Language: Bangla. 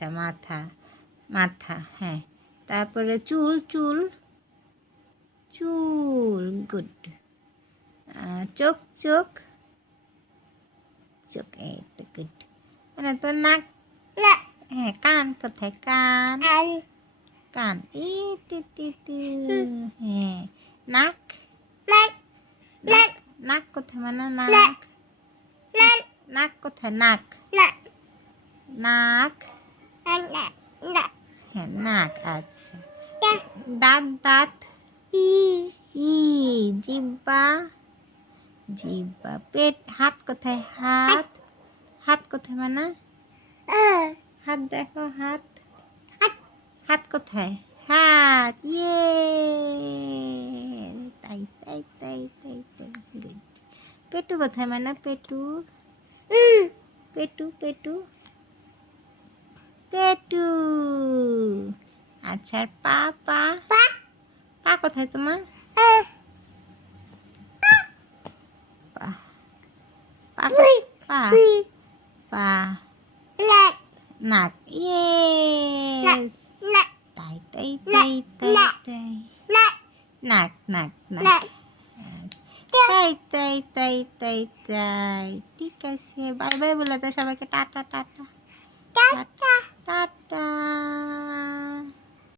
আচ্ছা মাথা মাথা হ্যাঁ তারপরে চুল চুল চুল গুড চোখ চোখ চোখ এই তো গুড তো নাক হ্যাঁ কান কোথায় কান কান এই হ্যাঁ নাক নাক কোথায় মানে নাক নাক কোথায় নাক নাক হ্যাঁ নাক আচ্ছা দাঁত দাঁত ই জিব্বা জিব্বা পেট হাত কোথায় হাত হাত কোথায় মানে হাত দেখো হাত হাত কোথায় হাত ইয়ে তাই তাই তাই তাই তাই গুড পেটু কোথায় মানে পেটু পেটু পেটু পেটু আচ্ছা পা পা পা কোথায় তোমার পা পা পা পা নাক ইয়েস তাই তাই তাই তাই তাই নাক নাক নাক তাই তাই তাই তাই তাই ঠিক আছে বাই বাই বলে তো সবাইকে টাটা টাটা টাটা টাটা